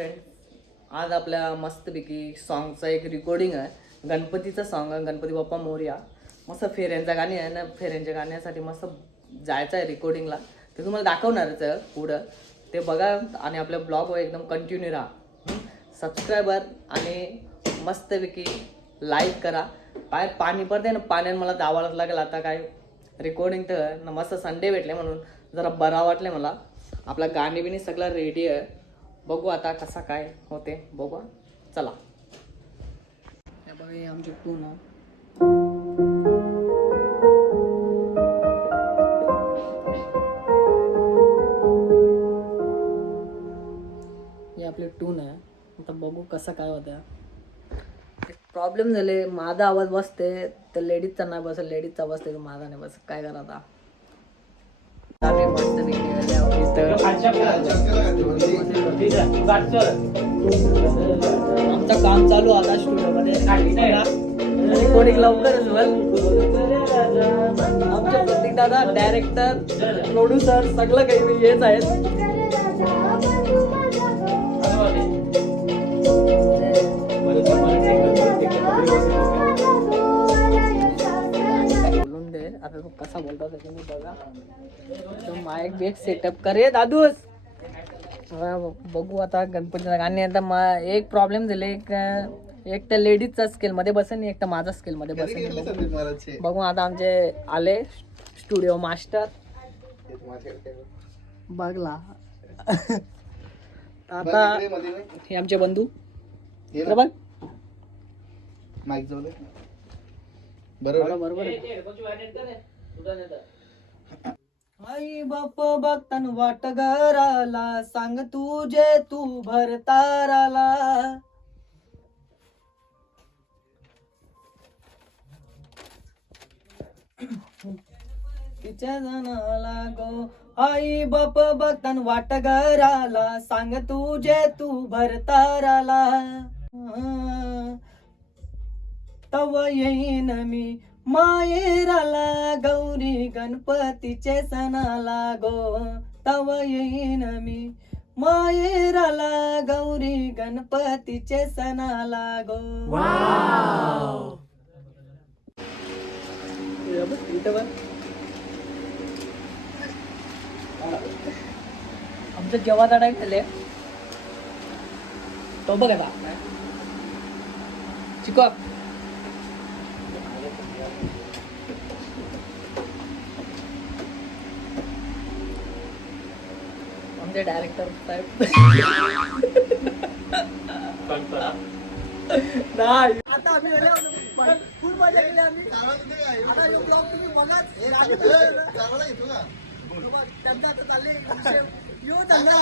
Friends, आज आपल्या मस्तपैकी सॉन्गचं एक रेकॉर्डिंग आहे. गणपतीचं सॉन्ग आहे, गणपती बाप्पा मोरया. मस्त फेऱ्यांचं गाणी आहे ना, फेऱ्यांच्या गाण्यासाठी मस्त जायचं आहे रेकॉर्डिंगला. ते तुम्हाला दाखवणारच आहे पुढं, ते बघा आणि आपल्या ब्लॉगवर एकदम कंटिन्यू राहा. सबस्क्रायबर आणि मस्तपैकी लाईक करा. बाहेर पाणी पडते ना, पाण्यानं मला दावायला लागेल आता. काय रेकॉर्डिंग तर मस्त संडे भेटले म्हणून जरा बरा वाटले मला. आपला गाणी बिणी सगळं रेडी आहे. बघू आता कसा काय होते, बघू. चला. हे बघा, हे आमची टून आहे. ही आपली टून आहे. आता बघू कसं काय होतं. प्रॉब्लेम झाले, माझा आवाज बसते तर लेडीजचा नाही बसत, लेडीजचा बसते तर माझा नाही बसत. काय करा आता. आमचं काम चालू आता स्टुडिओ मध्ये. रेकॉर्डिंग लवकरच होईल. आमचे प्रतीक दादा डायरेक्टर, प्रोड्युसर सगळं काही हेच आहेत. बोलून दे आता, तू कसा बोलतो तुम्ही बघा. माईक बेक सेटअप करे दादूस. बघू आता गणपतीला गाणी. आता एक प्रॉब्लेम झाले, एक तर लेडीजचा स्केल मध्ये बसेन, एक तर माझा स्केल मध्ये बसेन. बघू आता. आमचे आले स्टुडिओ मास्टर बघला. आता हे आमचे बंधू बघ. माईक जवळ बरोबर. आई बाप बघतान वाट घराला, सांग तुझे तू भरताराला. तिच्या जनाला गो. आई बाप बघतान वाट घराला, सांग तुझे तू भरताराला. तव येईन मी माहेराला, गौरी गणपतीचे सणाला गो. तव येईन मी माहेराला, गौरी गणपतीचे सणाला गो. आमचं जेव्हा टाईम झाले तो बघ आता चिको. आमचे डायरेक्टर साहेब नाही. आता आम्ही खूप मजा केली आम्ही. आता यो ब्लॉग तुम्ही बघा. त्यांना आता चालले येऊ त्यांना